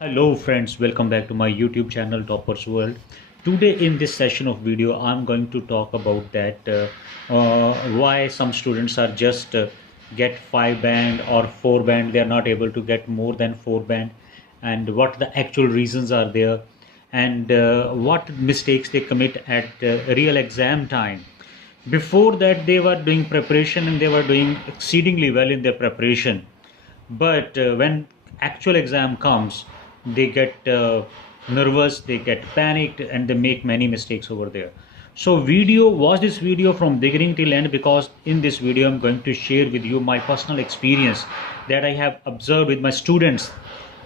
Hello friends, welcome back to my YouTube channel Toppers World. Today in this session of video I'm going to talk about that why some students are just get 5 band or 4 band, they are not able to get more than 4 band, and what the actual reasons are there, and what mistakes they commit at real exam time. Before that they were doing preparation and they were doing exceedingly well in their preparation, but when actual exam comes they get nervous, they get panicked, and they make many mistakes over there. So video, watch this video from beginning till end, because in this video I'm going to share with you my personal experience that I have observed with my students,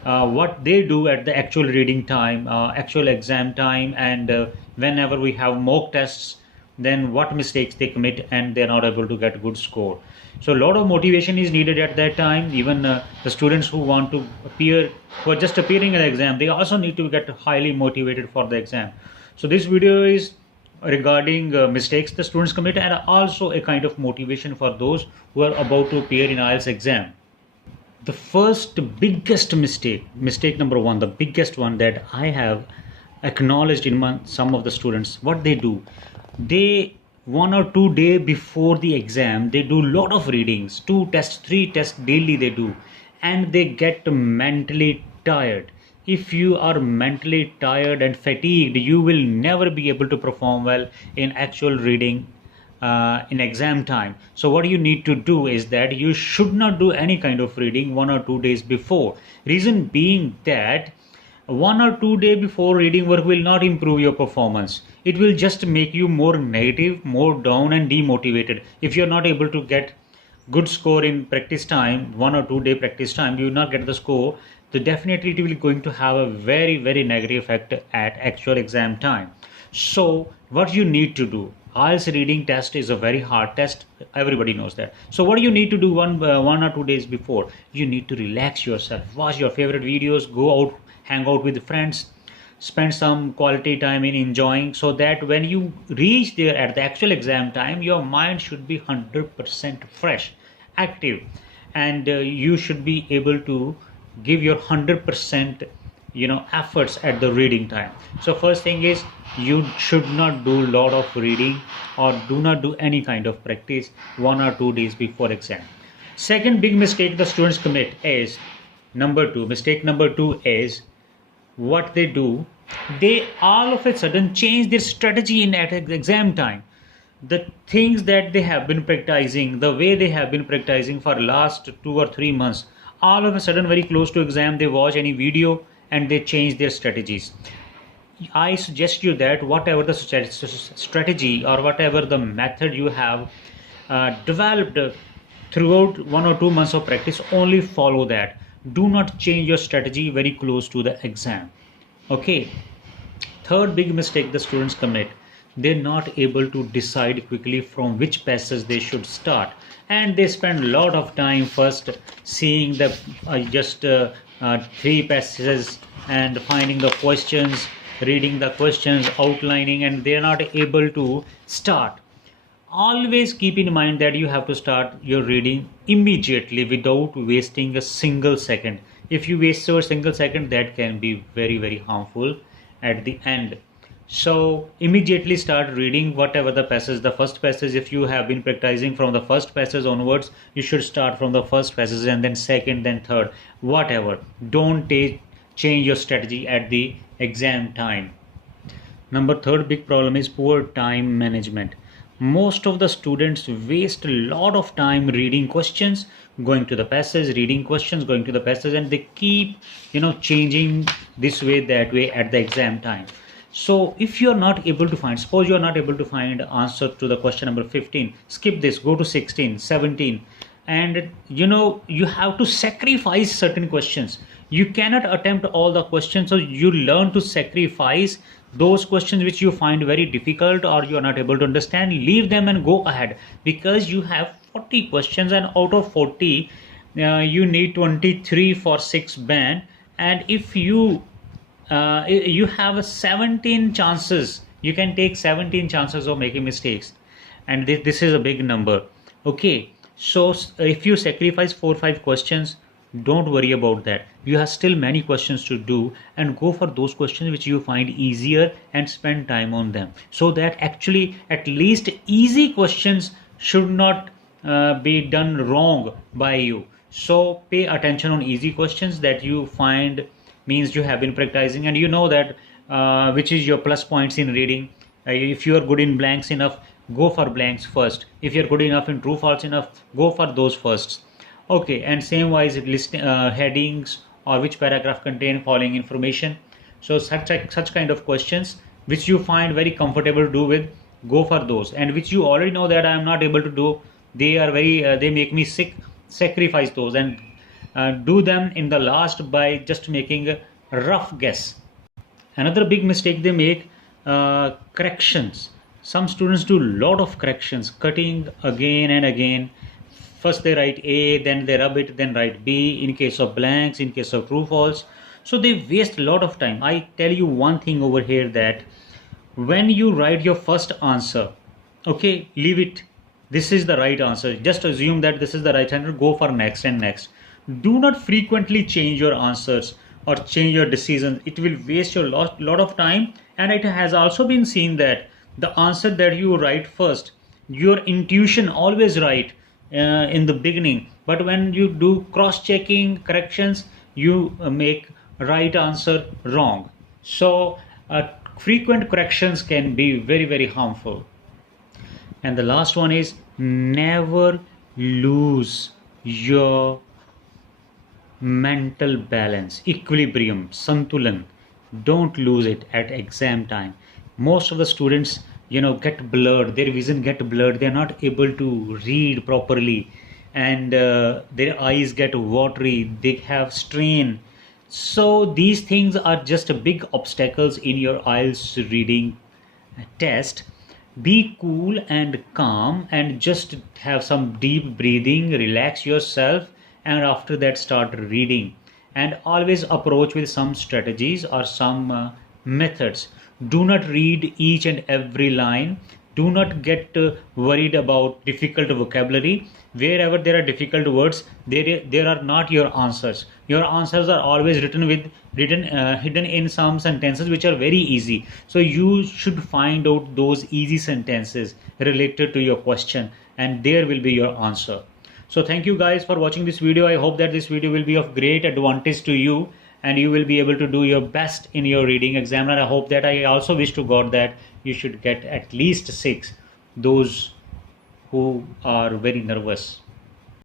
what they do at the actual reading time, actual exam time, and whenever we have mock tests, then what mistakes they commit and they're not able to get a good score. So a lot of motivation is needed at that time. Even the students who want to appear, who are just appearing at the exam, they also need to get highly motivated for the exam. So this video is regarding mistakes the students commit, and also a kind of motivation for those who are about to appear in IELTS exam. The first biggest mistake number one, the biggest one that I have acknowledged in some of the students, what they do, they 1 or 2 day before the exam they do lot of readings, 2 tests, 3 tests daily they do, and they get mentally tired. If you are mentally tired and fatigued, you will never be able to perform well in actual reading in exam time. So what you need to do is that you should not do any kind of reading 1 or 2 days before. Reason being that 1 or 2 day before reading work will not improve your performance. It will just make you more negative, more down and demotivated. If you're not able to get good score in practice time, 1 or 2 day practice time, you will not get the score. So definitely it will going to have a very negative effect at actual exam time. So what you need to do, IELTS reading test is a very hard test. Everybody knows that. So what you need to do 1 or 2 days before, you need to relax yourself, watch your favorite videos, go out, hang out with friends, spend some quality time in enjoying, so that when you reach there at the actual exam time, your mind should be 100% fresh, active, and you should be able to give your 100% efforts at the reading time. So first thing is, you should not do lot of reading or do not do any kind of practice 1 or 2 days before exam. Second big mistake the students commit is mistake number two is, what they do, they all of a sudden change their strategy in at exam time. The things that they have been practicing, the way they have been practicing for last 2 or 3 months, all of a sudden very close to exam they watch any video and they change their strategies. I suggest you that whatever the strategy or whatever the method you have developed throughout 1 or 2 months of practice, only follow that. Do not change your strategy very close to the exam. Okay. Third big mistake the students commit, they're not able to decide quickly from which passage they should start, and they spend a lot of time first seeing the just 3 passages and finding the questions, reading the questions, outlining, and they're not able to start. Always keep in mind that you have to start your reading immediately without wasting a single second. If you waste a single second, that can be very harmful at the end. So immediately start reading whatever the passage, the first passage. If you have been practicing from the first passage onwards, you should start from the first passage and then second, then third, whatever. Don't change your strategy at the exam time. Third big problem is poor time management. Most of the students waste a lot of time reading questions, going to the passage, reading questions, going to the passage, and they keep changing this way, that way at the exam time. So if you are not able to find, suppose you are not able to find answer to the question number 15, skip this, go to 16, 17, and you have to sacrifice certain questions. You cannot attempt all the questions, so you learn to sacrifice those questions which you find very difficult or you are not able to understand. Leave them and go ahead, because you have 40 questions, and out of 40 you need 23 for 6 band, and if you have 17 chances, you can take 17 chances of making mistakes, and this is a big number. Okay, so if you sacrifice 4 or 5 questions, Don't worry about that. You have still many questions to do, and go for those questions which you find easier and spend time on them. So that actually, at least easy questions should not be done wrong by you. So pay attention on easy questions that you find, means you have been practicing and you know that which is your plus points in reading. If you are good in blanks enough, go for blanks first. If you are good enough in true false enough, go for those first. Okay, and same wise list headings or which paragraph contain following information. So such kind of questions which you find very comfortable to do with, go for those. And which you already know that I am not able to do, they are very they make me sick, sacrifice those and do them in the last by just making a rough guess. Another big mistake they make, corrections. Some students do lot of corrections, cutting again and again. First they write A, then they rub it, then write B in case of blanks, in case of true false. So they waste a lot of time. I tell you one thing over here, that when you write your first answer, okay, leave it, this is the right answer, just assume that this is the right answer, go for next and next. Do not frequently change your answers or change your decisions. It will waste your lot of time. And it has also been seen that the answer that you write first, your intuition always right in the beginning, but when you do cross checking corrections, you make right answer wrong. So frequent corrections can be very, very harmful. And the last one is, never lose your mental balance, equilibrium, santulan. Don't lose it at exam time. Most of the students, get blurred, their vision get blurred, they're not able to read properly, and their eyes get watery, they have strain. So these things are just big obstacles in your IELTS reading test. Be cool and calm and just have some deep breathing, relax yourself, and after that start reading. And always approach with some strategies or some methods. Do not read each and every line. Do not get worried about difficult vocabulary. Wherever there are difficult words, there are not your answers. Your answers are always hidden in some sentences which are very easy. So you should find out those easy sentences related to your question, and there will be your answer. So thank you guys for watching this video. I hope that this video will be of great advantage to you, and you will be able to do your best in your reading exam. And I hope that, I also wish to God that you should get at least 6, those who are very nervous.